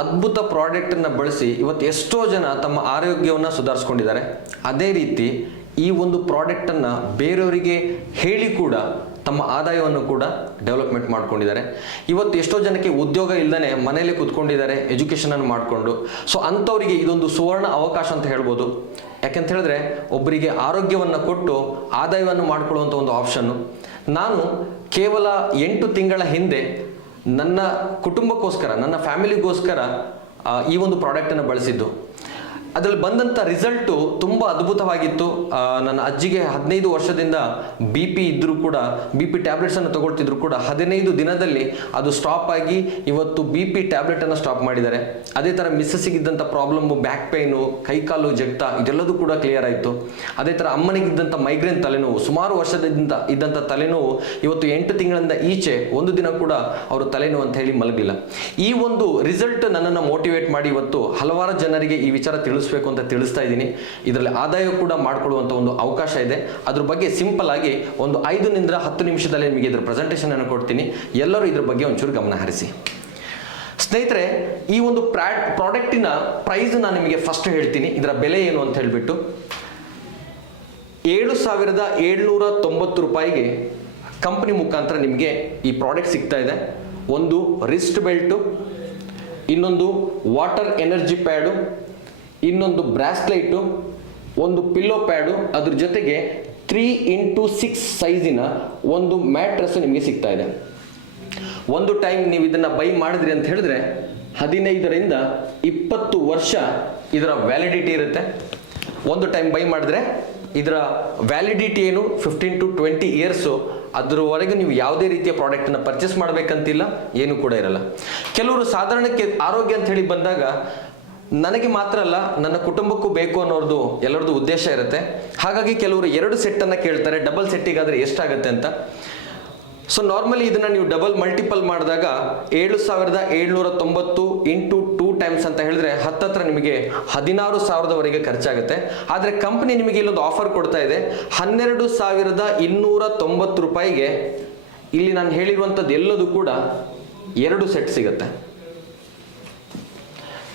ಅದ್ಭುತ ಪ್ರಾಡಕ್ಟನ್ನು ಬಳಸಿ ಇವತ್ತು ಎಷ್ಟೋ ಜನ ತಮ್ಮ ಆರೋಗ್ಯವನ್ನು ಸುಧಾರಿಸ್ಕೊಂಡಿದ್ದಾರೆ. ಅದೇ ರೀತಿ ಈ ಒಂದು ಪ್ರಾಡಕ್ಟನ್ನು ಬೇರೆಯವರಿಗೆ ಹೇಳಿ ಕೂಡ ತಮ್ಮ ಆದಾಯವನ್ನು ಕೂಡ ಡೆವಲಪ್ಮೆಂಟ್ ಮಾಡ್ಕೊಂಡಿದ್ದಾರೆ. ಇವತ್ತು ಎಷ್ಟೋ ಜನಕ್ಕೆ ಉದ್ಯೋಗ ಇಲ್ಲದೇ ಮನೆಯಲ್ಲೇ ಕೂತ್ಕೊಂಡಿದ್ದಾರೆ ಎಜುಕೇಷನನ್ನು ಮಾಡಿಕೊಂಡು. ಸೊ ಅಂಥವರಿಗೆ ಇದೊಂದು ಸುವರ್ಣ ಅವಕಾಶ ಅಂತ ಹೇಳ್ಬೋದು. ಯಾಕೆಂತ ಹೇಳಿದ್ರೆ ಒಬ್ಬರಿಗೆ ಆರೋಗ್ಯವನ್ನು ಕೊಟ್ಟು ಆದಾಯವನ್ನು ಮಾಡಿಕೊಳ್ಳುವಂಥ ಒಂದು ಆಪ್ಷನ್ನು. ನಾನು ಕೇವಲ 8 ತಿಂಗಳ ಹಿಂದೆ ನನ್ನ ಕುಟುಂಬಕ್ಕೋಸ್ಕರ, ನನ್ನ ಫ್ಯಾಮಿಲಿಗೋಸ್ಕರ ಈ ಒಂದು ಪ್ರಾಡಕ್ಟನ್ನು ಬಳಸಿದ್ದು. ಅದರಲ್ಲಿ ಬಂದಂಥ ರಿಸಲ್ಟು ತುಂಬ ಅದ್ಭುತವಾಗಿತ್ತು. ನನ್ನ ಅಜ್ಜಿಗೆ 15 ವರ್ಷದಿಂದ BP ಇದ್ದರೂ ಕೂಡ, BP ಟ್ಯಾಬ್ಲೆಟ್ಸನ್ನು ತಗೊಳ್ತಿದ್ರು ಕೂಡ 15 ದಿನದಲ್ಲಿ ಅದು ಸ್ಟಾಪ್ ಆಗಿ ಇವತ್ತು BP ಟ್ಯಾಬ್ಲೆಟನ್ನು ಸ್ಟಾಪ್ ಮಾಡಿದ್ದಾರೆ. ಅದೇ ಥರ ಮಿಸ್ಸಸ್ಸಿಗಿದ್ದಂಥ ಪ್ರಾಬ್ಲಮ್ಮು, ಬ್ಯಾಕ್ ಪೇಯ್ನು, ಕೈಕಾಲು ಜಗ್ತ, ಇದೆಲ್ಲದೂ ಕೂಡ ಕ್ಲಿಯರ್ ಆಯಿತು. ಅದೇ ಥರ ಅಮ್ಮನಿಗಿದ್ದಂಥ ಮೈಗ್ರೇನ್ ತಲೆನೋವು, ಸುಮಾರು ವರ್ಷದಿಂದ ಇದ್ದಂಥ ತಲೆನೋವು ಇವತ್ತು 8 ತಿಂಗಳಿಂದ ಈಚೆ ಒಂದು ದಿನ ಕೂಡ ಅವರು ತಲೆನೋವು ಅಂತ ಹೇಳಿ ಮಲಗಿಲ್ಲ. ಈ ಒಂದು ರಿಸಲ್ಟ್ ನನ್ನನ್ನು ಮೋಟಿವೇಟ್ ಮಾಡಿ ಇವತ್ತು ಹಲವಾರು ಜನರಿಗೆ ಈ ವಿಚಾರ ತಿಳಿಸ್ಬೇಕು ಅಂತ ತಿಳಿಸ್ತಾ ಇದ್ದೀನಿ. ಇದರಲ್ಲಿ ಆದಾಯ ಕೂಡ ಮಾಡಿಕೊಳ್ಳುವಂಥ ಒಂದು ಅವಕಾಶ ಇದೆ. ಅದ್ರ ಬಗ್ಗೆ ಸಿಂಪಲ್ ಆಗಿ ಒಂದು 5 ನಿಂದ 10 ನಿಮಿಷದಲ್ಲಿ ನಿಮಗೆ ಇದ್ರ ಪ್ರೆಸೆಂಟೇಷನ್ ಅನ್ನು ಕೊಡ್ತೀನಿ. ಎಲ್ಲರೂ ಇದ್ರ ಬಗ್ಗೆ ಒಂಚೂರು ಗಮನ ಹರಿಸಿ. ಸ್ನೇಹಿತರೆ, ಈ ಒಂದು ಪ್ರಾಡಕ್ಟಿನ ಪ್ರೈಸ್ ನಾನು ನಿಮಗೆ ಫಸ್ಟ್ ಹೇಳ್ತೀನಿ, ಇದರ ಬೆಲೆ ಏನು ಅಂತ ಹೇಳಿಬಿಟ್ಟು. 7,790 ರೂಪಾಯಿಗೆ ಕಂಪನಿ ಮುಖಾಂತರ ನಿಮಗೆ ಈ ಪ್ರಾಡಕ್ಟ್ ಸಿಗ್ತಾ ಇದೆ. ಒಂದು ರಿಸ್ಟ್ ಬೆಲ್ಟು, ಇನ್ನೊಂದು ವಾಟರ್ ಎನರ್ಜಿ ಪ್ಯಾಡು, ಇನ್ನೊಂದು ಬ್ರಾಸ್ಲೈಟು, ಒಂದು ಪಿಲ್ಲೋ ಪ್ಯಾಡು, ಅದ್ರ ಜೊತೆಗೆ 3x6 ಸೈಜಿನ ಒಂದು ಮ್ಯಾಟ್ರೆಸ್ ನಿಮಗೆ ಸಿಗ್ತಾ ಇದೆ. ಒಂದು ಟೈಮ್ ನೀವು ಇದನ್ನು ಬೈ ಮಾಡಿದ್ರಿ ಅಂತ ಹೇಳಿದ್ರೆ 15ರಿಂದ 20 ವರ್ಷ ಇದರ ವ್ಯಾಲಿಡಿಟಿ ಇರುತ್ತೆ. ಒಂದು ಟೈಮ್ ಬೈ ಮಾಡಿದ್ರೆ ಇದರ ವ್ಯಾಲಿಡಿಟಿ ಏನು 15 to 20 ಇಯರ್ಸು. ಅದರವರೆಗೆ ನೀವು ಯಾವುದೇ ರೀತಿಯ ಪ್ರಾಡಕ್ಟನ್ನು ಪರ್ಚೇಸ್ ಮಾಡಬೇಕಂತಿಲ್ಲ, ಏನು ಕೂಡ ಇರಲ್ಲ. ಕೆಲವರು ಸಾಧಾರಣಕ್ಕೆ ಆರೋಗ್ಯ ಅಂತ ಹೇಳಿ ಬಂದಾಗ ನನಗೆ ಮಾತ್ರ ಅಲ್ಲ, ನನ್ನ ಕುಟುಂಬಕ್ಕೂ ಬೇಕು ಅನ್ನೋದು ಎಲ್ಲರದ್ದು ಉದ್ದೇಶ ಇರುತ್ತೆ. ಹಾಗಾಗಿ ಕೆಲವರು 2 ಸೆಟ್ಟನ್ನು ಕೇಳ್ತಾರೆ, ಡಬಲ್ ಸೆಟ್ಟಿಗಾದರೆ ಎಷ್ಟಾಗುತ್ತೆ ಅಂತ. ಸೊ ನಾರ್ಮಲಿ ಇದನ್ನು ನೀವು ಡಬಲ್ ಮಲ್ಟಿಪಲ್ ಮಾಡಿದಾಗ 7,790 ಇಂಟು 2 ಟೈಮ್ಸ್ ಅಂತ ಹೇಳಿದ್ರೆ ಹತ್ತತ್ರ ನಿಮಗೆ 16,000ವರೆಗೆ ಖರ್ಚಾಗುತ್ತೆ. ಆದರೆ ಕಂಪನಿ ನಿಮಗೆ ಇಲ್ಲೊಂದು ಆಫರ್ ಕೊಡ್ತಾ ಇದೆ. 12,290 ರೂಪಾಯಿಗೆ ಇಲ್ಲಿ ನಾನು ಹೇಳಿರುವಂಥದ್ದು ಎಲ್ಲದೂ ಕೂಡ 2 ಸೆಟ್ ಸಿಗುತ್ತೆ.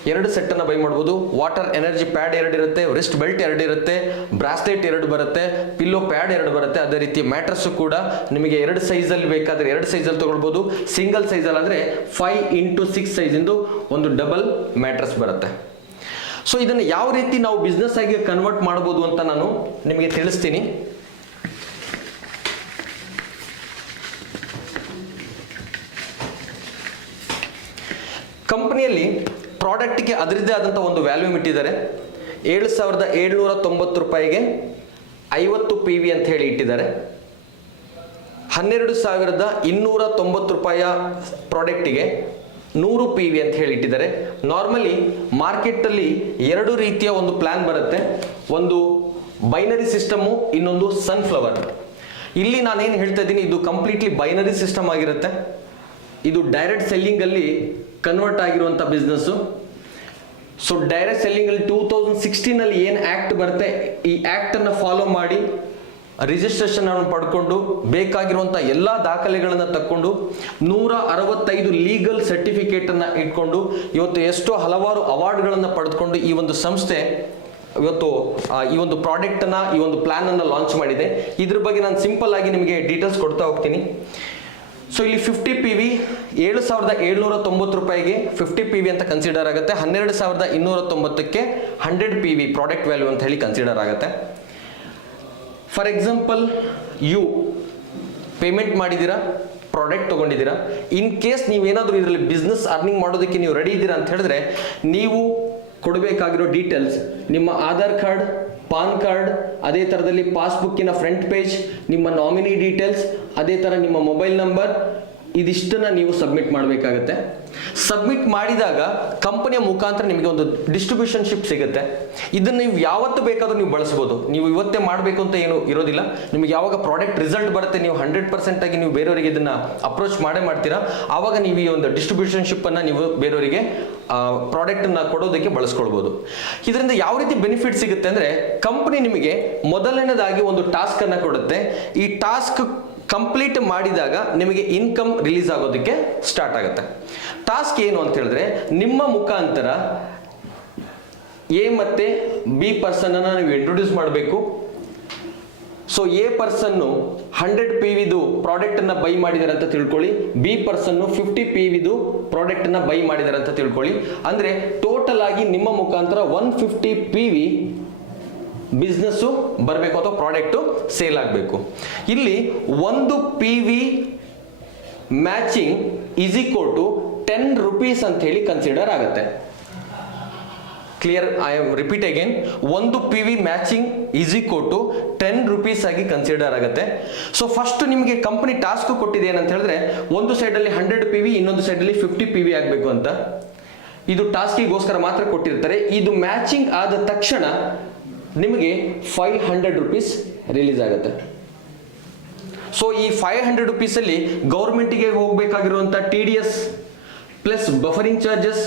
2 ಸೆಟ್ಟನ್ನು ಬೈ ಮಾಡ್ಬೋದು. ವಾಟರ್ ಎನರ್ಜಿ ಪ್ಯಾಡ್ 2 ಇರುತ್ತೆ, ರಿಸ್ಟ್ ಬೆಲ್ಟ್ 2 ಇರುತ್ತೆ, ಬ್ರಾಸ್ಲೆಟ್ 2 ಬರುತ್ತೆ, ಪಿಲ್ಲೋ ಪ್ಯಾಡ್ 2 ಬರುತ್ತೆ. ಅದೇ ರೀತಿ ಮ್ಯಾಟ್ರಸ್ಸು ಕೂಡ ನಿಮಗೆ 2 ಸೈಜಲ್ಲಿ ಬೇಕಾದರೆ 2 ಸೈಜಲ್ಲಿ ತೊಗೊಳ್ಬೋದು. ಸಿಂಗಲ್ ಸೈಜಲ್ಲಿ ಆದರೆ 5x6 ಸೈಜಿಂದು ಒಂದು ಡಬಲ್ ಮ್ಯಾಟ್ರಸ್ ಬರುತ್ತೆ. ಸೊ ಇದನ್ನು ಯಾವ ರೀತಿ ನಾವು ಬಿಸ್ನೆಸ್ ಆಗಿ ಕನ್ವರ್ಟ್ ಮಾಡ್ಬೋದು ಅಂತ ನಾನು ನಿಮಗೆ ತಿಳಿಸ್ತೀನಿ. ಕಂಪನಿಯಲ್ಲಿ ಪ್ರಾಡಕ್ಟ್ಗೆ ಅದರದ್ದೇ ಆದಂಥ ಒಂದು ವ್ಯಾಲ್ಯೂಮ್ ಇಟ್ಟಿದ್ದಾರೆ. 7,790 ರೂಪಾಯಿಗೆ 50 PV ಅಂತ ಹೇಳಿ ಇಟ್ಟಿದ್ದಾರೆ. 12,290 ರೂಪಾಯಿಯ ಪ್ರಾಡಕ್ಟಿಗೆ 100 PV ಅಂತ ಹೇಳಿ ಇಟ್ಟಿದ್ದಾರೆ. ನಾರ್ಮಲಿ ಮಾರ್ಕೆಟಲ್ಲಿ 2 ರೀತಿಯ ಒಂದು ಪ್ಲಾನ್ ಬರುತ್ತೆ. ಒಂದು ಬೈನರಿ ಸಿಸ್ಟಮು, ಇನ್ನೊಂದು ಸನ್ಫ್ಲವರ್. ಇಲ್ಲಿ ನಾನೇನು ಹೇಳ್ತಾ ಇದ್ದೀನಿ, ಇದು ಕಂಪ್ಲೀಟ್ಲಿ ಬೈನರಿ ಸಿಸ್ಟಮ್ ಆಗಿರುತ್ತೆ. ಇದು ಡೈರೆಕ್ಟ್ ಸೆಲ್ಲಿಂಗಲ್ಲಿ ಕನ್ವರ್ಟ್ ಆಗಿರುವಂಥ ಬಿಸ್ನೆಸ್ಸು. ಸೊ ಡೈರೆಕ್ಟ್ ಸೆಲ್ಲಿಂಗಲ್ಲಿ 2016 ಏನು ಆ್ಯಕ್ಟ್ ಬರುತ್ತೆ, ಈ ಆ್ಯಕ್ಟನ್ನು ಫಾಲೋ ಮಾಡಿ ರಿಜಿಸ್ಟ್ರೇಷನ್ ಅನ್ನು ಪಡ್ಕೊಂಡು ಬೇಕಾಗಿರುವಂಥ ಎಲ್ಲ ದಾಖಲೆಗಳನ್ನು ತಕ್ಕೊಂಡು 165 ಲೀಗಲ್ ಸರ್ಟಿಫಿಕೇಟನ್ನು ಇಟ್ಕೊಂಡು ಇವತ್ತು ಎಷ್ಟೋ ಹಲವಾರು ಅವಾರ್ಡ್ಗಳನ್ನು ಪಡೆದುಕೊಂಡು ಈ ಒಂದು ಸಂಸ್ಥೆ ಇವತ್ತು ಈ ಒಂದು ಪ್ರಾಡಕ್ಟನ್ನು, ಈ ಒಂದು ಪ್ಲ್ಯಾನನ್ನು ಲಾಂಚ್ ಮಾಡಿದೆ. ಇದ್ರ ಬಗ್ಗೆ ನಾನು ಸಿಂಪಲ್ ಆಗಿ ನಿಮಗೆ ಡೀಟೇಲ್ಸ್ ಕೊಡ್ತಾ ಹೋಗ್ತೀನಿ. ಸೊ ಇಲ್ಲಿ 50 PV 7,790 ರೂಪಾಯಿಗೆ 50 PV ಅಂತ ಕನ್ಸಿಡರ್ ಆಗುತ್ತೆ. 12,290ಕ್ಕೆ 100 PV ಪ್ರಾಡಕ್ಟ್ ವ್ಯಾಲ್ಯೂ ಅಂತ ಹೇಳಿ ಕನ್ಸಿಡರ್ ಆಗುತ್ತೆ. ಫಾರ್ ಎಕ್ಸಾಂಪಲ್, ಪೇಮೆಂಟ್ ಮಾಡಿದ್ದೀರಾ, ಪ್ರಾಡಕ್ಟ್ ತೊಗೊಂಡಿದ್ದೀರಾ. ಇನ್ ಕೇಸ್ ನೀವೇನಾದರೂ ಇದರಲ್ಲಿ ಬಿಸ್ನೆಸ್ ಅರ್ನಿಂಗ್ ಮಾಡೋದಕ್ಕೆ ನೀವು ರೆಡಿ ಇದ್ದೀರಾ ಅಂತ ಹೇಳಿದ್ರೆ ನೀವು ಕೊಡಬೇಕಾಗಿರೋ ಡೀಟೇಲ್ಸ್ ನಿಮ್ಮ ಆಧಾರ್ ಕಾರ್ಡ್, ಪಾನ್ ಕಾರ್ಡ್, ಅದೇ ಥರದಲ್ಲಿ ಪಾಸ್ಬುಕ್ಕಿನ ಫ್ರಂಟ್ ಪೇಜ್, ನಿಮ್ಮ ನಾಮಿನಿ ಡೀಟೇಲ್ಸ್, ಅದೇ ಥರ ನಿಮ್ಮ ಮೊಬೈಲ್ ನಂಬರ್, ಇದಿಷ್ಟನ್ನು ನೀವು ಸಬ್ಮಿಟ್ ಮಾಡಬೇಕಾಗತ್ತೆ. ಸಬ್ಮಿಟ್ ಮಾಡಿದಾಗ ಕಂಪನಿಯ ಮುಖಾಂತರ ನಿಮಗೆ ಒಂದು ಡಿಸ್ಟ್ರಿಬ್ಯೂಷನ್ ಶಿಪ್ ಸಿಗುತ್ತೆ. ಇದನ್ನು ನೀವು ಯಾವತ್ತು ಬೇಕಾದರೂ ನೀವು ಬಳಸ್ಬೋದು. ನೀವು ಇವತ್ತೇ ಮಾಡಬೇಕು ಅಂತ ಏನು ಇರೋದಿಲ್ಲ. ನಿಮಗೆ ಯಾವಾಗ ಪ್ರಾಡಕ್ಟ್ ರಿಸಲ್ಟ್ ಬರುತ್ತೆ, ನೀವು 100% ಆಗಿ ನೀವು ಬೇರೆಯವರಿಗೆ ಇದನ್ನು ಅಪ್ರೋಚ್ ಮಾಡ್ತೀರಾ, ಆವಾಗ ನೀವು ಈ ಒಂದು ಡಿಸ್ಟ್ರಿಬ್ಯೂಷನ್ ಶಿಪ್ಪನ್ನು ನೀವು ಬೇರೆಯವರಿಗೆ ಪ್ರಾಡಕ್ಟನ್ನು ಕೊಡೋದಕ್ಕೆ ಬಳಸ್ಕೊಳ್ಬೋದು. ಇದರಿಂದ ಯಾವ ರೀತಿ ಬೆನಿಫಿಟ್ ಸಿಗುತ್ತೆ ಅಂದರೆ, ಕಂಪನಿ ನಿಮಗೆ ಮೊದಲನೇದಾಗಿ ಒಂದು ಟಾಸ್ಕನ್ನು ಕೊಡುತ್ತೆ. ಈ ಟಾಸ್ಕ್ ಕಂಪ್ಲೀಟ್ ಮಾಡಿದಾಗ ನಿಮಗೆ ಇನ್ಕಮ್ ರಿಲೀಸ್ ಆಗೋದಕ್ಕೆ ಸ್ಟಾರ್ಟ್ ಆಗುತ್ತೆ. ಟಾಸ್ಕ್ ಏನು ಅಂತ ಹೇಳಿದ್ರೆ, ನಿಮ್ಮ ಮುಖಾಂತರ ಎ ಮತ್ತೆ ಬಿ ಪರ್ಸನ್ ಅನ್ನ ನೀವು ಇಂಟ್ರೊಡ್ಯೂಸ್ ಮಾಡಬೇಕು. ಸೊ ಎ ಪರ್ಸನ್ನು 100 PVದು ಪ್ರಾಡಕ್ಟ್ ಅನ್ನ ಬೈ ಮಾಡಿದಾರೆ ಅಂತ ತಿಳ್ಕೊಳ್ಳಿ, ಬಿ ಪರ್ಸನ್ನು 50 PVದು ಪ್ರಾಡಕ್ಟ್ ಅನ್ನ ಬೈ ಮಾಡಿದಾರೆ ಅಂತ ತಿಳ್ಕೊಳ್ಳಿ. ಅಂದ್ರೆ ಟೋಟಲ್ ಆಗಿ ನಿಮ್ಮ ಮುಖಾಂತರ 150 PV ಬಿಸ್ನೆಸ್ ಬರಬೇಕು ಅಥವಾ ಪ್ರಾಡಕ್ಟ್ ಸೇಲ್ ಆಗಬೇಕು. ಇಲ್ಲಿ 1 PV matching is equal to 10 rupees ಅಂತ ಹೇಳಿ ಕನ್ಸಿಡರ್ ಆಗುತ್ತೆ. Clear? I am repeat again, 1 PV matching is equal to 10 rupees ಆಗಿ ಕನ್ಸಿಡರ್ ಆಗುತ್ತೆ. ಸೊ ಫಸ್ಟ್ ನಿಮಗೆ ಕಂಪನಿ ಟಾಸ್ಕ್ ಕೊಟ್ಟಿದೆ ಏನಂತ ಹೇಳಿದ್ರೆ, ಒಂದು ಸೈಡ್ ಅಲ್ಲಿ 100 PV, ಇನ್ನೊಂದು ಸೈಡ್ ಅಲ್ಲಿ 50 PV ಆಗಬೇಕು ಅಂತ. ಇದು ಟಾಸ್ಕಿಗೋಸ್ಕರ ಮಾತ್ರ ಕೊಟ್ಟಿರ್ತಾರೆ. ಇದು ಮ್ಯಾಚಿಂಗ್ ಆದ ತಕ್ಷಣ ನಿಮಗೆ 500 rupees ರಿಲೀಸ್ ಆಗುತ್ತೆ. ಸೊ ಈ 500 rupees ಅಲ್ಲಿ ಗೌರ್ಮೆಂಟ್ಗೆ ಹೋಗಬೇಕಾಗಿರುವಂತ TDS plus buffering charges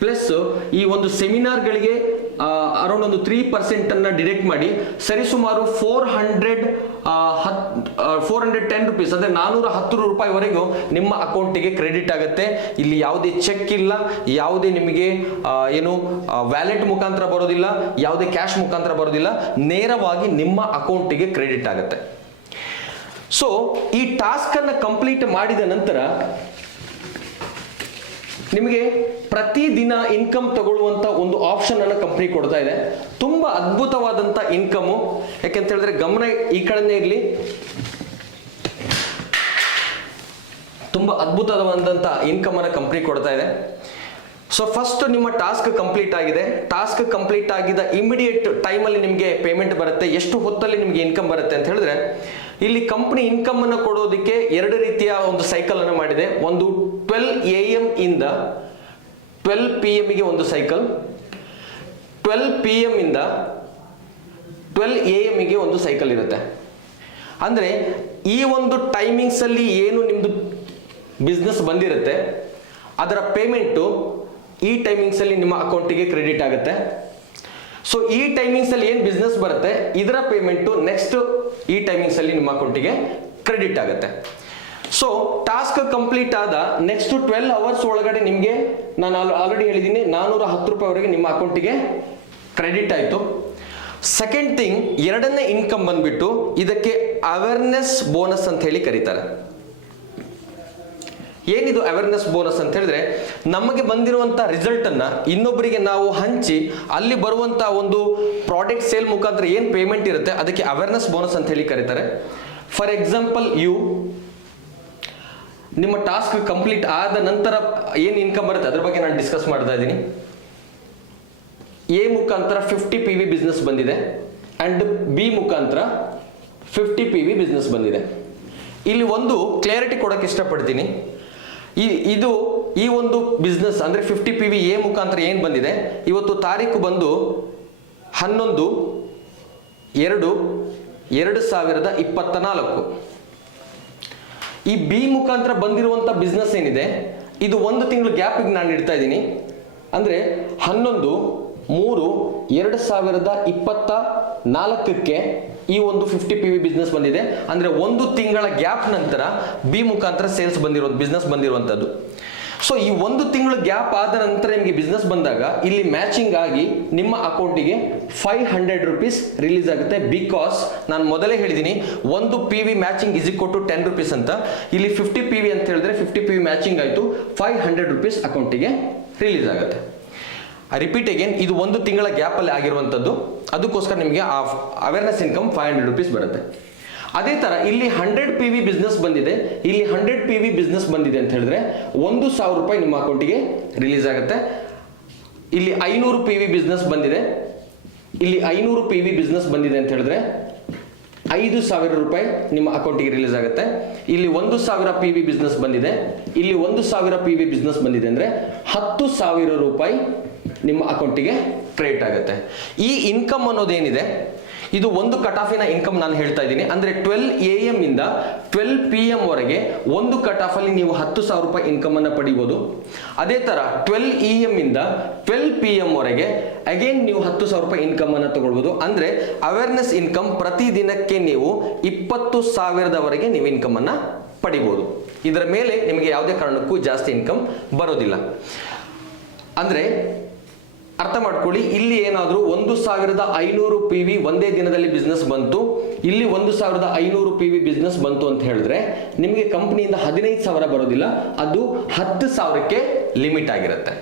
plus ಈ ಒಂದು ಸೆಮಿನಾರ್ಗಳಿಗೆ ಅರೌಂಡ್ ಒಂದು 3% ಅನ್ನ ಡಿಡಕ್ಟ್ ಮಾಡಿ ಸರಿಸುಮಾರು 410 rupees ಅಂದ್ರೆ 410 ರೂಪಾಯಿವರೆಗೂ ನಿಮ್ಮ ಅಕೌಂಟಿಗೆ ಕ್ರೆಡಿಟ್ ಆಗುತ್ತೆ. ಇಲ್ಲಿ ಯಾವುದೇ ಚೆಕ್ ಇಲ್ಲ, ಯಾವುದೇ ನಿಮಗೆ ಏನು ವ್ಯಾಲೆಟ್ ಮುಖಾಂತರ ಬರೋದಿಲ್ಲ, ಯಾವುದೇ ಕ್ಯಾಶ್ ಮುಖಾಂತರ ಬರೋದಿಲ್ಲ, ನೇರವಾಗಿ ನಿಮ್ಮ ಅಕೌಂಟಿಗೆ ಕ್ರೆಡಿಟ್ ಆಗುತ್ತೆ. ಸೊ ಈ ಟಾಸ್ಕ್ ಅನ್ನ ಕಂಪ್ಲೀಟ್ ಮಾಡಿದ ನಂತರ ನಿಮಗೆ ಪ್ರತಿದಿನ ಇನ್ಕಮ್ ತಗೊಳ್ಳುವಂತ ಒಂದು ಆಪ್ಷನ್ ಅನ್ನು ಕಂಪನಿ ಕೊಡ್ತಾ ಇದೆ. ತುಂಬಾ ಅದ್ಭುತವಾದಂತ ಇನ್ಕಮ್. ಯಾಕೆಂತ ಹೇಳಿದ್ರೆ ಗಮನ ಈ ಕಡೆನೇ ಇರಲಿ, ತುಂಬಾ ಅದ್ಭುತವಾದಂತ ಇನ್ಕಮ್ ಅನ್ನು ಕಂಪನಿ ಕೊಡ್ತಾ ಇದೆ. ಸೊ ಫಸ್ಟ್ ನಿಮ್ಮ ಟಾಸ್ಕ್ ಕಂಪ್ಲೀಟ್ ಆಗಿದೆ. ಟಾಸ್ಕ್ ಕಂಪ್ಲೀಟ್ ಆಗಿದ ಇಮಿಡಿಯೇಟ್ ಟೈಮ್ ಅಲ್ಲಿ ನಿಮಗೆ ಪೇಮೆಂಟ್ ಬರುತ್ತೆ. ಎಷ್ಟು ಹೊತ್ತಲ್ಲಿ ನಿಮಗೆ ಇನ್ಕಮ್ ಬರುತ್ತೆ ಅಂತ ಹೇಳಿದ್ರೆ, ಇಲ್ಲಿ ಕಂಪನಿ ಇನ್ಕಮ್ ಅನ್ನು ಕೊಡೋದಕ್ಕೆ 2 ರೀತಿಯ ಒಂದು ಸೈಕಲ್ ಅನ್ನು ಮಾಡಿದೆ. ಒಂದು 12 AM ಇಂದ 12 PM ಗೆ ಒಂದು ಸೈಕಲ್, 12 PM ಇಂದ 12 AM ಗೆ ಒಂದು ಸೈಕಲ್ ಇರುತ್ತೆ. ಅಂದ್ರೆ ಈ ಒಂದು ಟೈಮಿಂಗ್ಸ್ ಅಲ್ಲಿ ಏನು ನಿಮ್ದು ಬಿಸ್ನೆಸ್ ಬಂದಿರುತ್ತೆ ಅದರ ಪೇಮೆಂಟು ಈ ಟೈಮಿಂಗ್ಸ್ ಅಲ್ಲಿ ನಿಮ್ಮ ಅಕೌಂಟಿಗೆ ಕ್ರೆಡಿಟ್ ಆಗುತ್ತೆ. ಸೊ ಈ ಟೈಮಿಂಗ್ಸ್ ಅಲ್ಲಿ ಏನ್ ಬಿಸ್ನೆಸ್ ಬರುತ್ತೆ ಇದರ ಪೇಮೆಂಟ್ ನೆಕ್ಸ್ಟ್ ಈ ಟೈಮಿಂಗ್ಸ್ ಅಲ್ಲಿ ನಿಮ್ಮ ಅಕೌಂಟಿಗೆ ಕ್ರೆಡಿಟ್ ಆಗುತ್ತೆ. ಸೊ ಟಾಸ್ಕ್ ಕಂಪ್ಲೀಟ್ ಆದ ನೆಕ್ಸ್ಟ್ 12 hours ಒಳಗಡೆ ನಿಮಗೆ ನಾನು ಆಲ್ರೆಡಿ ಹೇಳಿದ್ದೀನಿ 410 ರೂಪಾಯಿವರೆಗೆ ನಿಮ್ಮ ಅಕೌಂಟಿಗೆ ಕ್ರೆಡಿಟ್ ಆಯ್ತು. ಸೆಕೆಂಡ್ ಥಿಂಗ್, ಎರಡನೇ ಇನ್ಕಮ್ ಬಂದ್ಬಿಟ್ಟು ಇದಕ್ಕೆ ಅವೇರ್ನೆಸ್ ಬೋನಸ್ ಅಂತ ಹೇಳಿ ಕರೀತಾರೆ. ಏನಿದು ಅವೇರ್ನೆಸ್ ಬೋನಸ್ ಅಂತ ಹೇಳಿದ್ರೆ, ನಮಗೆ ಬಂದಿರುವಂತ ರಿಸಲ್ಟ್ ಅನ್ನ ಇನ್ನೊಬ್ಬರಿಗೆ ನಾವು ಹಂಚಿ ಅಲ್ಲಿ ಬರುವಂತ ಒಂದು ಪ್ರಾಡಕ್ಟ್ ಸೇಲ್ ಮುಖಾಂತರ ಏನ್ ಪೇಮೆಂಟ್ ಇರುತ್ತೆ ಅದಕ್ಕೆ ಅವೇರ್ನೆಸ್ ಬೋನಸ್ ಅಂತ ಹೇಳಿ ಕರೀತಾರೆ. ಫಾರ್ ಎಕ್ಸಾಂಪಲ್, ನಿಮ್ಮ ಟಾಸ್ಕ್ ಕಂಪ್ಲೀಟ್ ಆದ ನಂತರ ಏನ್ ಇನ್ಕಮ್ ಬರುತ್ತೆ ಅದ್ರ ಬಗ್ಗೆ ನಾನು ಡಿಸ್ಕಸ್ ಮಾಡ್ತಾ ಇದ್ದೀನಿ. ಎ ಮುಖಾಂತರ 50 PV ಬಿಸ್ನೆಸ್ ಬಂದಿದೆ ಅಂಡ್ ಬಿ ಮುಖಾಂತರ 50 PV ಬಿಸ್ನೆಸ್ ಬಂದಿದೆ. ಇಲ್ಲಿ ಒಂದು ಕ್ಲಾರಿಟಿ ಕೊಡಕ್ಕೆ ಇಷ್ಟಪಡ್ತೀನಿ. ಈ ಒಂದು ಬಿಸ್ನೆಸ್ ಅಂದ್ರೆ 50 PV ಎ ಮುಖಾಂತರ ಏನ್ ಬಂದಿದೆ, ಇವತ್ತು ತಾರೀಕು ಬಂದು 11/2/2024. ಈ ಬಿ ಮುಖಾಂತರ ಬಂದಿರುವಂತ ಬಿಸ್ನೆಸ್ ಏನಿದೆ ಇದು 1 ತಿಂಗಳು ಗ್ಯಾಪ್ ನಾನು ಇಡ್ತಾ ಇದ್ದೀನಿ. ಅಂದ್ರೆ 11/3/2024ಕ್ಕೆ ಈ ಒಂದು 50 PV ಬಿಸ್ನೆಸ್ ಬಂದಿದೆ. ಅಂದ್ರೆ 1 ತಿಂಗಳ ಗ್ಯಾಪ್ ನಂತರ ಬಿ ಮುಖಾಂತರ ಸೇಲ್ಸ್ ಬಿಸ್ನೆಸ್ ಬಂದಿರುವಂತದ್ದು. ಸೊ ಈ 1 ತಿಂಗಳು ಗ್ಯಾಪ್ ಆದ ನಂತರ ನಿಮಗೆ ಬಿಸ್ನೆಸ್ ಬಂದಾಗ ಇಲ್ಲಿ ಮ್ಯಾಚಿಂಗ್ ಆಗಿ ನಿಮ್ಮ ಅಕೌಂಟಿಗೆ 500 rupees ರಿಲೀಸ್ ಆಗುತ್ತೆ. ಬಿಕಾಸ್ ನಾನು ಮೊದಲೇ ಹೇಳಿದ್ದೀನಿ 1 PV matching is equal to 10 rupees ಅಂತ. ಇಲ್ಲಿ 50 PV ಅಂತ ಹೇಳಿದ್ರೆ 50 PV ಮ್ಯಾಚಿಂಗ್ ಆಯ್ತು, 500 rupees ಅಕೌಂಟಿಗೆ ರಿಲೀಸ್ ಆಗುತ್ತೆ. ರಿಪೀಟ್ ಅಗೇನ್, ಇದು 1 ತಿಂಗಳ ಗ್ಯಾಪ್ ಅಲ್ಲಿ ಆಗಿರುವಂತದ್ದು. ಅದಕ್ಕೋಸ್ಕರ ನಿಮಗೆ ಅವೇರ್ನೆಸ್ ಇನ್ಕಮ್ 500 rupees ಬರುತ್ತೆ. ಅದೇ ತರ ಇಲ್ಲಿ 100 PV ಬಿಸ್ನೆಸ್ ಬಂದಿದೆ. ಇಲ್ಲಿ 100 PV ಬಿಸ್ನೆಸ್ ಬಂದಿದೆ ಅಂತ ಹೇಳಿದ್ರೆ 1,000 ರೂಪಾಯಿ ನಿಮ್ಮ ಅಕೌಂಟಿಗೆ ರಿಲೀಸ್ ಆಗುತ್ತೆ. ಇಲ್ಲಿ 500 PV ಬಿಸ್ನೆಸ್ ಬಂದಿದೆ. ಇಲ್ಲಿ 500 PV ಬಿಸ್ನೆಸ್ ಬಂದಿದೆ ಅಂತ ಹೇಳಿದ್ರೆ 5,000 ರೂಪಾಯಿ ನಿಮ್ಮ ಅಕೌಂಟಿಗೆ ರಿಲೀಸ್ ಆಗುತ್ತೆ. ಇಲ್ಲಿ 1,000 PV ಬಿಸ್ನೆಸ್ ಬಂದಿದೆ. ಇಲ್ಲಿ 1,000 PV ಬಿಸ್ನೆಸ್ ಬಂದಿದೆ ಅಂದ್ರೆ 10,000 ರೂಪಾಯಿ ನಿಮ್ಮ ಅಕೌಂಟಿಗೆ ಕ್ರೆಡಿಟ್ ಆಗುತ್ತೆ. ಈ ಇನ್ಕಮ್ ಅನ್ನೋದೇನಿದೆ ಇದು ಒಂದು ಕಟ್ ಆಫಿನ ಇನ್ಕಮ್ ನಾನು ಹೇಳ್ತಾ ಇದ್ದೀನಿ. ಅಂದ್ರೆ 12 AM ಇಂದ 12 PM ವರೆಗೆ ಒಂದು ಕಟ್ ಆಫ್ ಅಲ್ಲಿ ನೀವು 10,000 ರೂಪಾಯಿ ಇನ್ಕಮ್ ಅನ್ನ ಪಡಿಬಹುದು. ಅದೇ ತರ 12 EM ಇಂದ 12 PM ವರೆಗೆ ಅಗೇನ್ ನೀವು 10,000 ರೂಪಾಯಿ ಇನ್ಕಮ್ ಅನ್ನ ತಗೊಳ್ಬಹುದು. ಅಂದ್ರೆ ಅವೇರ್ನೆಸ್ ಇನ್ಕಮ್ ಪ್ರತಿ ದಿನಕ್ಕೆ ನೀವು 20,000ವರೆಗೆ ನೀವು ಇನ್ಕಮ್ ಅನ್ನ ಪಡಿಬಹುದು. ಇದರ ಮೇಲೆ ನಿಮಗೆ ಯಾವುದೇ ಕಾರಣಕ್ಕೂ ಜಾಸ್ತಿ ಇನ್ಕಮ್ ಬರೋದಿಲ್ಲ. ಅಂದ್ರೆ ಅರ್ಥ ಮಾಡ್ಕೊಳ್ಳಿ, ಇಲ್ಲಿ ಏನಾದರೂ 1,500 PV ಒಂದೇ ದಿನದಲ್ಲಿ ಬಿಸ್ನೆಸ್ ಬಂತು, ಇಲ್ಲಿ 1,500 PV ಬಿಸ್ನೆಸ್ ಬಂತು ಅಂತ ಹೇಳಿದ್ರೆ ನಿಮಗೆ ಕಂಪನಿಯಿಂದ 15,000 ಬರೋದಿಲ್ಲ, ಅದು 10,000ಕ್ಕೆ ಲಿಮಿಟ್ ಆಗಿರುತ್ತೆ.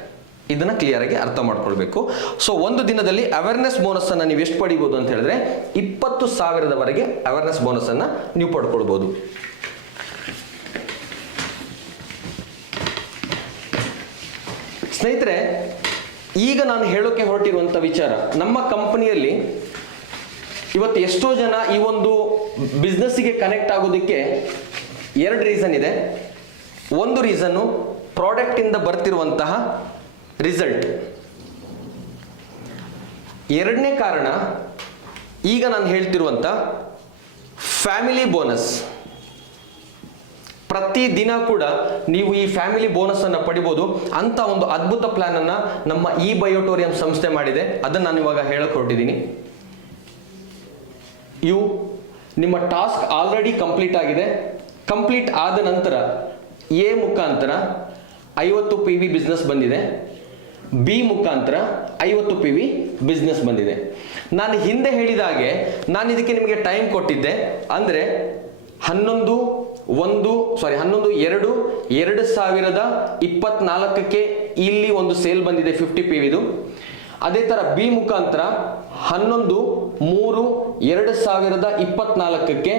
ಇದನ್ನ ಕ್ಲಿಯರ್ ಆಗಿ ಅರ್ಥ ಮಾಡ್ಕೊಳ್ಬೇಕು. ಸೊ ಒಂದು ದಿನದಲ್ಲಿ ಅವೇರ್ನೆಸ್ ಬೋನಸ್ ಅನ್ನ ನೀವು ಎಷ್ಟು ಪಡಿಬಹುದು ಅಂತ ಹೇಳಿದ್ರೆ 20,000ವರೆಗೆ ಅವೇರ್ನೆಸ್ ಬೋನಸ್ ಅನ್ನ ನೀವು ಪಡ್ಕೊಳ್ಬಹುದು. ಸ್ನೇಹಿತರೆ, ಈಗ ನಾನು ಹೇಳೋಕೆ ಹೊರಟಿರುವಂತ ವಿಚಾರ, ನಮ್ಮ ಕಂಪನಿಯಲ್ಲಿ ಇವತ್ತು ಎಷ್ಟೋ ಜನ ಈ ಒಂದು ಬಿಸ್ನೆಸ್ಸಿಗೆ ಕನೆಕ್ಟ್ ಆಗೋದಕ್ಕೆ 2 ರೀಸನ್ ಇದೆ. ಒಂದು ರೀಸನ್ನು ಪ್ರಾಡಕ್ಟ್ ಇಂದ ಬರ್ತಿರುವಂತಹ ರಿಸಲ್ಟ್. ಎರಡನೇ ಕಾರಣ ಈಗ ನಾನು ಹೇಳ್ತಿರುವಂತ ಫ್ಯಾಮಿಲಿ ಬೋನಸ್. ಪ್ರತಿ ದಿನ ಕೂಡ ನೀವು ಈ ಫ್ಯಾಮಿಲಿ ಬೋನಸ್ ಅನ್ನ ಪಡಿಬಹುದು ಅಂತ ಒಂದು ಅದ್ಭುತ ಪ್ಲಾನ್ ಅನ್ನ ನಮ್ಮ ಈ ಬಯೋಟೋರಿಯಂ ಸಂಸ್ಥೆ ಮಾಡಿದೆ. ಅದನ್ನ ನಾನು ಇವಾಗ ಹೇಳಕ್ ಹೊರಟಿದ್ದೀನಿ. ನಿಮ್ಮ ಟಾಸ್ಕ್ ಆಲ್ರೆಡಿ ಕಂಪ್ಲೀಟ್ ಆಗಿದೆ. ಕಂಪ್ಲೀಟ್ ಆದ ನಂತರ ಎ ಮುಖಾಂತರ 50 PV ಬಿಸ್ನೆಸ್ ಬಂದಿದೆ, ಬಿ ಮುಖಾಂತರ 50 PV ಬಿಸ್ನೆಸ್ ಬಂದಿದೆ. ನಾನು ಹಿಂದೆ ಹೇಳಿದ ಹಾಗೆ ನಾನು ಇದಕ್ಕೆ ನಿಮಗೆ ಟೈಮ್ ಕೊಟ್ಟಿದ್ದೆ. ಅಂದ್ರೆ 11/2/2024ಕ್ಕೆ ಇಲ್ಲಿ ಒಂದು ಸೇಲ್ ಬಂದಿದೆ 50 PVದು. ಅದೇ ತರ ಬಿ ಮುಖಾಂತರ 11/3/2024ಕ್ಕೆ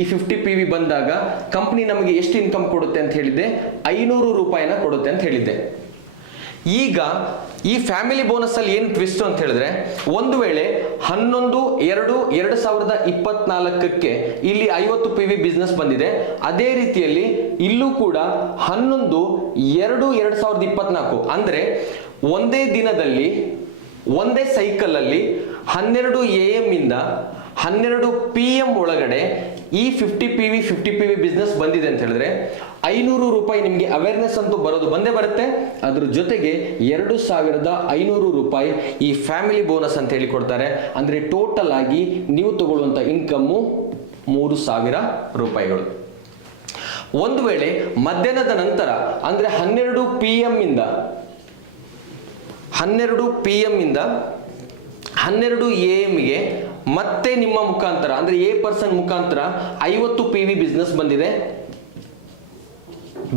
ಈ 50 PV ಬಂದಾಗ ಕಂಪನಿ ನಮಗೆ ಎಷ್ಟು ಇನ್ಕಮ್ ಕೊಡುತ್ತೆ ಅಂತ ಹೇಳಿದ್ದೆ, 500 ರೂಪಾಯಿನ ಕೊಡುತ್ತೆ ಅಂತ ಹೇಳಿದ್ದೆ. ಈಗ ಈ ಫ್ಯಾಮಿಲಿ ಬೋನಸ್ ಅಲ್ಲಿ ಏನು ಟ್ವಿಸ್ಟ್ ಅಂತ ಹೇಳಿದ್ರೆ, ಒಂದು ವೇಳೆ 11/2/2024ಕ್ಕೆ ಇಲ್ಲಿ 50 PV ಬಿಸ್ನೆಸ್ ಬಂದಿದೆ, ಅದೇ ರೀತಿಯಲ್ಲಿ ಇಲ್ಲೂ ಕೂಡ 11/2/2024 ಅಂದ್ರೆ ಒಂದೇ ದಿನದಲ್ಲಿ ಒಂದೇ ಸೈಕಲ್ ಅಲ್ಲಿ 12 AM ಇಂದ 12 PM ಒಳಗಡೆ ಈ 50 PV ಬಿಸ್ನೆಸ್ ಬಂದಿದೆ ಅಂತ ಹೇಳಿದ್ರೆ 500 ರೂಪಾಯಿ ನಿಮಗೆ ಅವೇರ್ನೆಸ್ ಅಂತೂ ಬಂದೇ ಬರುತ್ತೆ. ಅದ್ರ ಜೊತೆಗೆ 2,500 ರೂಪಾಯಿ ಈ ಫ್ಯಾಮಿಲಿ ಬೋನಸ್ ಅಂತ ಹೇಳಿ ಕೊಡ್ತಾರೆ. ಅಂದ್ರೆ ಟೋಟಲ್ ಆಗಿ ನೀವು ತಗೊಳ್ಳುವಂತ ಇನ್ಕಮ್ಮು 3,000 ರೂಪಾಯಿಗಳು. ಒಂದು ವೇಳೆ ಮಧ್ಯಾಹ್ನದ ನಂತರ ಅಂದ್ರೆ 12 PM ಇಂದ 12 AM ಮತ್ತೆ ನಿಮ್ಮ ಮುಖಾಂತರ ಅಂದ್ರೆ ಎ ಪರ್ಸನ್ ಮುಖಾಂತರ 50 PV ಬಿಸ್ನೆಸ್ ಬಂದಿದೆ,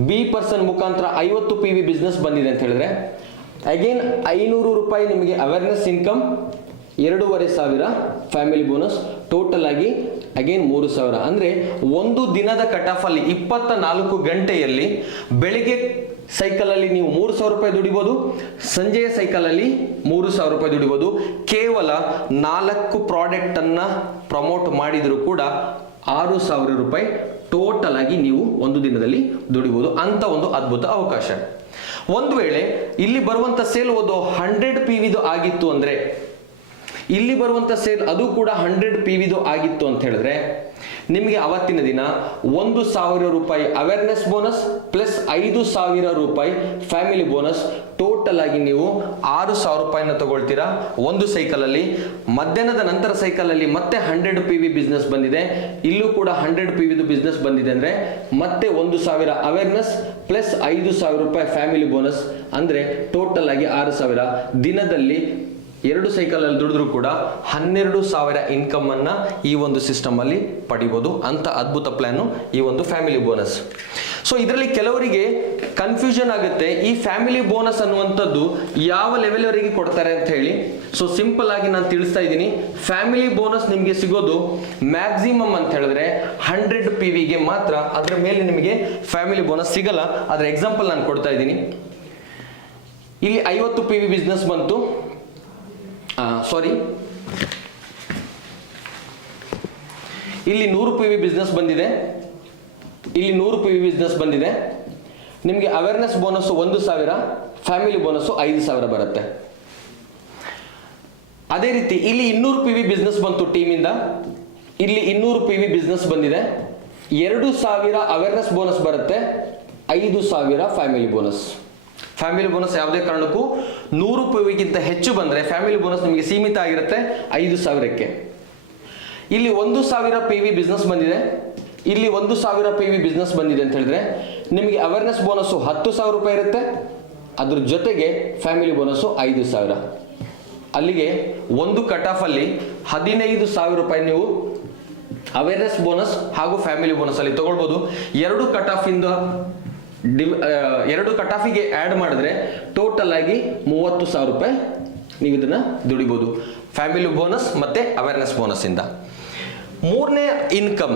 ಬಿ ಪರ್ಸನ್ ಮುಖಾಂತರ 50 PV ಬಿಸ್ನೆಸ್ ಬಂದಿದೆ ಅಂತ ಹೇಳಿದ್ರೆ ಅಗೇನ್ 500 ರೂಪಾಯಿ ನಿಮಗೆ awareness income, 2,500 family bonus, total ಆಗಿ ಅಗೇನ್ 3,000. ಅಂದ್ರೆ ಒಂದು ದಿನದ ಕಟ್ ಆಫ್ ಅಲ್ಲಿ 24 ಗಂಟೆಯಲ್ಲಿ ಬೆಳಿಗ್ಗೆ ಸೈಕಲ್ ಅಲ್ಲಿ ನೀವು 3,000 ರೂಪಾಯಿ ದುಡಿಬಹುದು, ಸಂಜೆಯ ಸೈಕಲ್ ಅಲ್ಲಿ 3,000 ರೂಪಾಯಿ ದುಡಿಬಹುದು. ಕೇವಲ 4 ಪ್ರಾಡಕ್ಟ್ ಅನ್ನ ಪ್ರಮೋಟ್ ಮಾಡಿದ್ರು ಕೂಡ 6,000 ರೂಪಾಯಿ ಟೋಟಲ್ ಆಗಿ ನೀವು ಒಂದು ದಿನದಲ್ಲಿ ದುಡಿಬಹುದು ಅಂತ ಒಂದು ಅದ್ಭುತ ಅವಕಾಶ. ಒಂದು ವೇಳೆ ಇಲ್ಲಿ ಬರುವಂತ ಸೇಲ್ ಓದೋ 100 PVದು ಆಗಿತ್ತು ಅಂದ್ರೆ, ಇಲ್ಲಿ ಬರುವಂತ ಸೇಲ್ ಅದು ಕೂಡ 100 PVದು ಆಗಿತ್ತು ಅಂತ ಹೇಳಿದ್ರೆ ನಿಮಗೆ ಅವತ್ತಿನ ದಿನ 1,000 ರೂಪಾಯಿ ಅವೇರ್ನೆಸ್ ಬೋನಸ್ ಪ್ಲಸ್ 5,000 ರೂಪಾಯಿ ಫ್ಯಾಮಿಲಿ ಬೋನಸ್, ಟೋಟಲ್ ಆಗಿ ನೀವು 6,000 ರೂಪಾಯಿನ ತಗೊಳ್ತೀರಾ ಒಂದು ಸೈಕಲ್ ಅಲ್ಲಿ. ಮಧ್ಯಾಹ್ನದ ನಂತರ ಸೈಕಲ್ ಅಲ್ಲಿ ಮತ್ತೆ 100 PV ಬಿಸ್ನೆಸ್ ಬಂದಿದೆ, ಇಲ್ಲೂ ಕೂಡ 100 PVದು ಬಿಸ್ನೆಸ್ ಬಂದಿದೆ ಅಂದ್ರೆ ಮತ್ತೆ 1,000 ಅವೇರ್ನೆಸ್ ಪ್ಲಸ್ 5,000 ರೂಪಾಯಿ ಫ್ಯಾಮಿಲಿ ಬೋನಸ್, ಅಂದ್ರೆ ಟೋಟಲ್ ಆಗಿ 6,000. ದಿನದಲ್ಲಿ 2 ಸೈಕಲ್ ಅಲ್ಲಿ ದುಡಿದ್ರು ಕೂಡ 12,000 ಇನ್ಕಮ್ ಅನ್ನ ಈ ಒಂದು ಸಿಸ್ಟಮ್ ಅಲ್ಲಿ ಪಡಿಬಹುದು ಅಂತ ಅದ್ಭುತ ಪ್ಲಾನ್ ಈ ಒಂದು ಫ್ಯಾಮಿಲಿ ಬೋನಸ್. ಸೊ ಇದರಲ್ಲಿ ಕೆಲವರಿಗೆ ಕನ್ಫ್ಯೂಷನ್ ಆಗುತ್ತೆ, ಈ ಫ್ಯಾಮಿಲಿ ಬೋನಸ್ ಅನ್ನುವಂಥದ್ದು ಯಾವ ಲೆವೆಲ್ ವರೆಗೆ ಕೊಡ್ತಾರೆ ಅಂತ ಹೇಳಿ. ಸೊ ಸಿಂಪಲ್ ಆಗಿ ನಾನು ತಿಳಿಸ್ತಾ ಇದ್ದೀನಿ, ಫ್ಯಾಮಿಲಿ ಬೋನಸ್ ನಿಮಗೆ ಸಿಗೋದು ಮ್ಯಾಕ್ಸಿಮಮ್ ಅಂತ ಹೇಳಿದ್ರೆ 100 PVಗೆ ಮಾತ್ರ, ಅದರ ಮೇಲೆ ನಿಮಗೆ ಫ್ಯಾಮಿಲಿ ಬೋನಸ್ ಸಿಗಲ್ಲ. ಅದರ ಎಕ್ಸಾಂಪಲ್ ನಾನು ಕೊಡ್ತಾ ಇದ್ದೀನಿ. ಇಲ್ಲಿ 50 PV ಬಿಸ್ನೆಸ್ ಬಂತು, ಇಲ್ಲಿ 100 PV ಬಿಸ್ನೆಸ್ ಬಂದಿದೆ, ಇಲ್ಲಿ 100 PV ಬಿಸ್ನೆಸ್ ಬಂದಿದೆ. ನಿಮಗೆ ಅವೇರ್ನೆಸ್ ಬೋನಸ್ 1,000, ಫ್ಯಾಮಿಲಿ ಬೋನಸ್ 5,000 ಬರುತ್ತೆ. ಅದೇ ರೀತಿ ಇಲ್ಲಿ 200 PV ಬಿಸ್ನೆಸ್ ಬಂತು ಟೀಮಿಂದ, ಇಲ್ಲಿ 200 PV ಬಿಸ್ನೆಸ್ ಬಂದಿದೆ, 2,000 ಅವೇರ್ನೆಸ್ ಬೋನಸ್ ಬರುತ್ತೆ, 5,000 ಫ್ಯಾಮಿಲಿ ಬೋನಸ್. ಫ್ಯಾಮಿಲಿ ಬೋನಸ್ ಯಾವುದೇ ಕಾರಣಕ್ಕೂ 100 PVಗಿಂತ ಹೆಚ್ಚು ಬಂದರೆ ಫ್ಯಾಮಿಲಿ ಬೋನಸ್ ನಿಮಗೆ ಸೀಮಿತ ಆಗಿರುತ್ತೆ 5,000ಕ್ಕೆ. ಇಲ್ಲಿ 1,000 PV ಬಿಸ್ನೆಸ್ ಬಂದಿದೆ, ಇಲ್ಲಿ 1,000 PV ಬಿಸ್ನೆಸ್ ಬಂದಿದೆ ಅಂತ ಹೇಳಿದ್ರೆ ನಿಮಗೆ ಅವೇರ್ನೆಸ್ ಬೋನಸ್ಸು 10,000 ರೂಪಾಯಿ ಇರುತ್ತೆ, ಅದ್ರ ಜೊತೆಗೆ ಫ್ಯಾಮಿಲಿ ಬೋನಸ್ಸು 5,000. ಅಲ್ಲಿಗೆ ಒಂದು ಕಟ್ ಆಫ್ ಅಲ್ಲಿ 15,000 ರೂಪಾಯಿ ನೀವು ಅವೇರ್ನೆಸ್ ಬೋನಸ್ ಹಾಗೂ ಫ್ಯಾಮಿಲಿ ಬೋನಸ್ ಅಲ್ಲಿ ತಗೊಳ್ಬೋದು. ಎರಡು ಕಟ್ ಆಫಿಗೆ ಆ್ಯಡ್ ಮಾಡಿದ್ರೆ ಟೋಟಲ್ ಆಗಿ 30,000 ರೂಪಾಯಿ ನೀವು ಇದನ್ನ ದುಡಿಬೋದು ಫ್ಯಾಮಿಲಿ ಬೋನಸ್ ಮತ್ತೆ ಅವೇರ್ನೆಸ್ ಬೋನಸ್ ಇಂದ. ಮೂರನೇ ಇನ್ಕಮ್,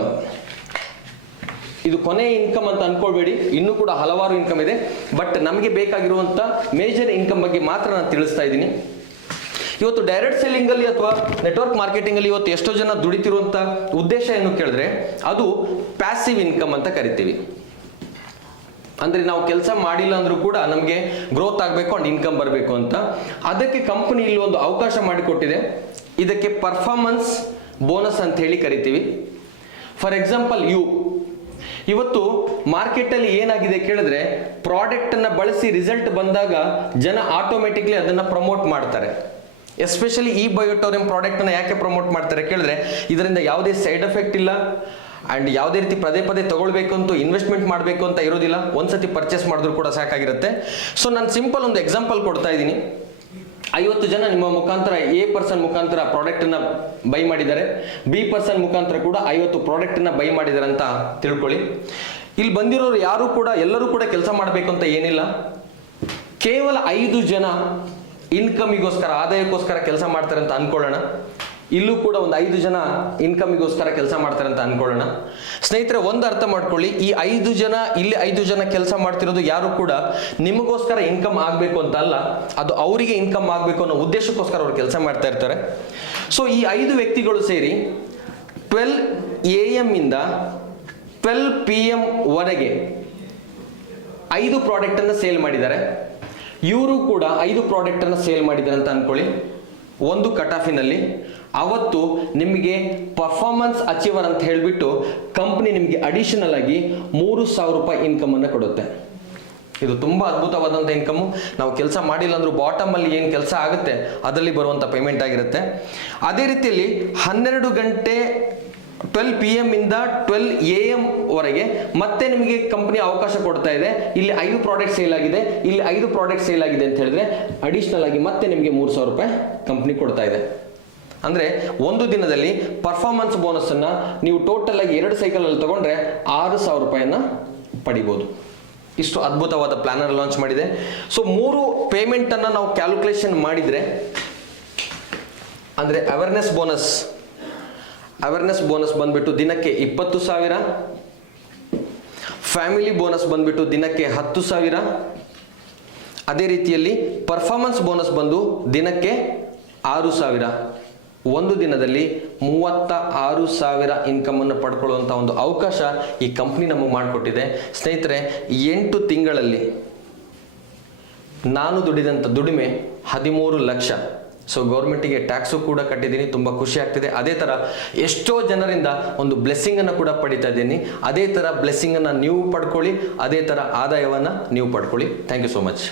ಇದು ಕೊನೆಯ ಇನ್ಕಮ್ ಅಂತ ಅನ್ಕೊಳ್ಬೇಡಿ, ಇನ್ನೂ ಕೂಡ ಹಲವಾರು ಇನ್ಕಮ್ ಇದೆ. ಬಟ್ ನಮಗೆ ಬೇಕಾಗಿರುವಂತ ಮೇಜರ್ ಇನ್ಕಮ್ ಬಗ್ಗೆ ಮಾತ್ರ ನಾನು ತಿಳಿಸ್ತಾ ಇದ್ದೀನಿ. ಇವತ್ತು ಡೈರೆಕ್ಟ್ ಸೆಲ್ಲಿಂಗ್ ಅಲ್ಲಿ ಅಥವಾ ನೆಟ್ವರ್ಕ್ ಮಾರ್ಕೆಟಿಂಗ್ ಅಲ್ಲಿ ಇವತ್ತು ಎಷ್ಟೋ ಜನ ದುಡಿತಿರುವಂತ ಉದ್ದೇಶ ಏನು ಕೇಳಿದ್ರೆ ಅದು ಪ್ಯಾಸಿವ್ ಇನ್ಕಮ್ ಅಂತ ಕರಿತೀವಿ. ಅಂದ್ರೆ ನಾವು ಕೆಲಸ ಮಾಡಿಲ್ಲ ಅಂದ್ರೂ ಕೂಡ ನಮಗೆ ಗ್ರೋತ್ ಆಗಬೇಕು ಅಂಡ್ ಇನ್ಕಮ್ ಬರಬೇಕು ಅಂತ. ಅದಕ್ಕೆ ಕಂಪನಿ ಇಲ್ಲಿ ಒಂದು ಅವಕಾಶ ಮಾಡಿಕೊಟ್ಟಿದೆ. ಇದಕ್ಕೆ ಪರ್ಫಾರ್ಮೆನ್ಸ್ ಬೋನಸ್ ಅಂತ ಹೇಳಿ ಕರಿತೀವಿ. ಫಾರ್ ಎಕ್ಸಾಂಪಲ್, ಇವತ್ತು ಮಾರ್ಕೆಟ್ ಅಲ್ಲಿ ಏನಾಗಿದೆ ಕೇಳಿದ್ರೆ ಪ್ರಾಡಕ್ಟ್ ಅನ್ನ ಬಳಸಿ ರಿಸಲ್ಟ್ ಬಂದಾಗ ಜನ ಆಟೋಮೆಟಿಕ್ಲಿ ಅದನ್ನ ಪ್ರಮೋಟ್ ಮಾಡ್ತಾರೆ. ಎಸ್ಪೆಷಲಿ ಈ ಬಯೋಟೋರಿಯಂ ಪ್ರಾಡಕ್ಟ್ ಅನ್ನ ಯಾಕೆ ಪ್ರಮೋಟ್ ಮಾಡ್ತಾರೆ ಕೇಳಿದ್ರೆ ಇದರಿಂದ ಯಾವುದೇ ಸೈಡ್ ಎಫೆಕ್ಟ್ ಇಲ್ಲ ಅಂಡ್ ಯಾವುದೇ ರೀತಿ ಪದೇ ಪದೇ ತಗೊಳ್ಬೇಕು ಅಂತ ಇನ್ವೆಸ್ಟ್ಮೆಂಟ್ ಮಾಡಬೇಕು ಅಂತ ಇರೋದಿಲ್ಲ. ಒಂದ್ಸತಿ ಪರ್ಚೇಸ್ ಮಾಡಿದ್ರು ಕೂಡ ಸಾಕಾಗಿರುತ್ತೆ. ಸೊ ನಾನು ಸಿಂಪಲ್ ಒಂದು ಎಕ್ಸಾಂಪಲ್ ಕೊಡ್ತಾ ಇದ್ದೀನಿ. 50 ಜನ ನಿಮ್ಮ ಮುಖಾಂತರ ಎ ಪರ್ಸನ್ ಮುಖಾಂತರ ಪ್ರಾಡಕ್ಟ್ ಅನ್ನ ಬೈ ಮಾಡಿದ್ದಾರೆ, ಬಿ ಪರ್ಸನ್ ಮುಖಾಂತರ ಕೂಡ 50 ಪ್ರಾಡಕ್ಟ್ ಅನ್ನ ಬೈ ಮಾಡಿದ್ದಾರೆ ಅಂತ ತಿಳ್ಕೊಳ್ಳಿ. ಇಲ್ಲಿ ಬಂದಿರೋರು ಯಾರು ಕೂಡ ಎಲ್ಲರೂ ಕೂಡ ಕೆಲಸ ಮಾಡಬೇಕು ಅಂತ ಏನಿಲ್ಲ. ಕೇವಲ 5 ಜನ ಇನ್ಕಮಿಗೋಸ್ಕರ ಆದಾಯಕ್ಕೋಸ್ಕರ ಕೆಲಸ ಮಾಡ್ತಾರೆ ಅಂತ ಅನ್ಕೊಳ್ಳೋಣ. ಇಲ್ಲೂ ಕೂಡ ಒಂದು 5 ಜನ ಇನ್ಕಮಿಗೋಸ್ಕರ ಕೆಲಸ ಮಾಡ್ತಾರೆ ಅಂತ ಅನ್ಕೊಳ್ಳೋಣ. ಸ್ನೇಹಿತರೆ, ಒಂದು ಅರ್ಥ ಮಾಡ್ಕೊಳ್ಳಿ, ಈ 5 ಜನ ಇಲ್ಲಿ 5 ಜನ ಕೆಲಸ ಮಾಡ್ತಿರೋದು ಯಾರು ಕೂಡ ನಿಮಗೋಸ್ಕರ ಇನ್ಕಮ್ ಆಗಬೇಕು ಅಂತ ಅಲ್ಲ, ಅದು ಅವರಿಗೆ ಇನ್ಕಮ್ ಆಗಬೇಕು ಅನ್ನೋ ಉದ್ದೇಶಕ್ಕೋಸ್ಕರ ಅವ್ರು ಕೆಲಸ ಮಾಡ್ತಾ ಇರ್ತಾರೆ. ಸೊ ಈ 5 ವ್ಯಕ್ತಿಗಳು ಸೇರಿ 12 AM ಇಂದ 12 PM ವರೆಗೆ 5 ಪ್ರಾಡಕ್ಟ್ ಅನ್ನ ಸೇಲ್ ಮಾಡಿದ್ದಾರೆ. ಇವರು ಕೂಡ 5 ಪ್ರಾಡಕ್ಟ್ ಅನ್ನ ಸೇಲ್ ಮಾಡಿದ್ದಾರೆ ಅಂತ ಅನ್ಕೊಳ್ಳಿ. ಒಂದು ಕಟ್ ಆಫಿನಲ್ಲಿ ಅವತ್ತು ನಿಮಗೆ ಪರ್ಫಾರ್ಮೆನ್ಸ್ ಅಚೀವರ್ ಅಂತ ಹೇಳಿಬಿಟ್ಟು ಕಂಪನಿ ನಿಮಗೆ ಅಡಿಷನಲ್ ಆಗಿ 3,000 ರೂಪಾಯಿ ಇನ್ಕಮ್ ಅನ್ನು ಕೊಡುತ್ತೆ. ಇದು ತುಂಬಾ ಅದ್ಭುತವಾದಂಥ ಇನ್ಕಮ್. ನಾವು ಕೆಲಸ ಮಾಡಿಲ್ಲ ಅಂದ್ರೂ ಬಾಟಮ್ ಅಲ್ಲಿ ಏನು ಕೆಲಸ ಆಗುತ್ತೆ ಅದರಲ್ಲಿ ಬರುವಂಥ ಪೇಮೆಂಟ್ ಆಗಿರುತ್ತೆ. ಅದೇ ರೀತಿಯಲ್ಲಿ 12 ಗಂಟೆ 12 PM ಇಂದ 12 AM ವರೆಗೆ ಮತ್ತೆ ನಿಮಗೆ ಕಂಪನಿ ಅವಕಾಶ ಕೊಡ್ತಾ ಇದೆ. ಇಲ್ಲಿ 5 ಪ್ರಾಡಕ್ಟ್ ಸೇಲ್ ಆಗಿದೆ, ಇಲ್ಲಿ 5 ಪ್ರಾಡಕ್ಟ್ ಸೇಲ್ ಆಗಿದೆ ಅಂತ ಹೇಳಿದ್ರೆ ಅಡಿಷನಲ್ ಆಗಿ ಮತ್ತೆ ನಿಮಗೆ 3,000 ರೂಪಾಯಿ ಕಂಪನಿ ಕೊಡ್ತಾ ಇದೆ. ಅಂದ್ರೆ ಒಂದು ದಿನದಲ್ಲಿ ಪರ್ಫಾರ್ಮೆನ್ಸ್ ಬೋನಸ್ ಅನ್ನ ನೀವು ಟೋಟಲ್ ಆಗಿ 2 ಸೈಕಲ್ ಅಲ್ಲಿ ತಗೊಂಡ್ರೆ 6,000 ರೂಪಾಯಿಯನ್ನ ಪಡಿಬಹುದು. ಇಷ್ಟು ಅದ್ಭುತವಾದ ಪ್ಲಾನರ್ ಲಾಂಚ್ ಮಾಡಿದೆ. ಸೊ 3 ಪೇಮೆಂಟ್ ಅನ್ನ ನಾವು ಕ್ಯಾಲ್ಕುಲೇಷನ್ ಮಾಡಿದ್ರೆ ಅಂದ್ರೆ ಅವೇರ್ನೆಸ್ ಬೋನಸ್ ಬಂದ್ಬಿಟ್ಟು ದಿನಕ್ಕೆ 20,000, ಫ್ಯಾಮಿಲಿ ಬೋನಸ್ ಬಂದ್ಬಿಟ್ಟು ದಿನಕ್ಕೆ 10,000, ಅದೇ ರೀತಿಯಲ್ಲಿ ಪರ್ಫಾರ್ಮೆನ್ಸ್ ಬೋನಸ್ ಬಂದು ದಿನಕ್ಕೆ 6,000. ಒಂದು ದಿನದಲ್ಲಿ 36,000 ಇನ್ಕಮ್ ಅನ್ನು ಪಡ್ಕೊಳ್ಳುವಂಥ ಒಂದು ಅವಕಾಶ ಈ ಕಂಪ್ನಿ ನಮಗೆ ಮಾಡಿಕೊಟ್ಟಿದೆ. ಸ್ನೇಹಿತರೆ, 8 ತಿಂಗಳಲ್ಲಿ ನಾನು ದುಡಿದಂಥ ದುಡಿಮೆ 13 ಲಕ್ಷ. ಸೊ ಗೌರ್ಮೆಂಟಿಗೆ ಟ್ಯಾಕ್ಸು ಕೂಡ ಕಟ್ಟಿದ್ದೀನಿ, ತುಂಬ ಖುಷಿ ಆಗ್ತಿದೆ. ಅದೇ ಥರ ಎಷ್ಟೋ ಜನರಿಂದ ಒಂದು ಬ್ಲೆಸ್ಸಿಂಗನ್ನು ಕೂಡ ಪಡಿತಾ ಇದ್ದೀನಿ. ಅದೇ ಥರ ಬ್ಲೆಸ್ಸಿಂಗನ್ನು ನೀವು ಪಡ್ಕೊಳ್ಳಿ, ಅದೇ ಥರ ಆದಾಯವನ್ನು ನೀವು ಪಡ್ಕೊಳ್ಳಿ. Thank you so much.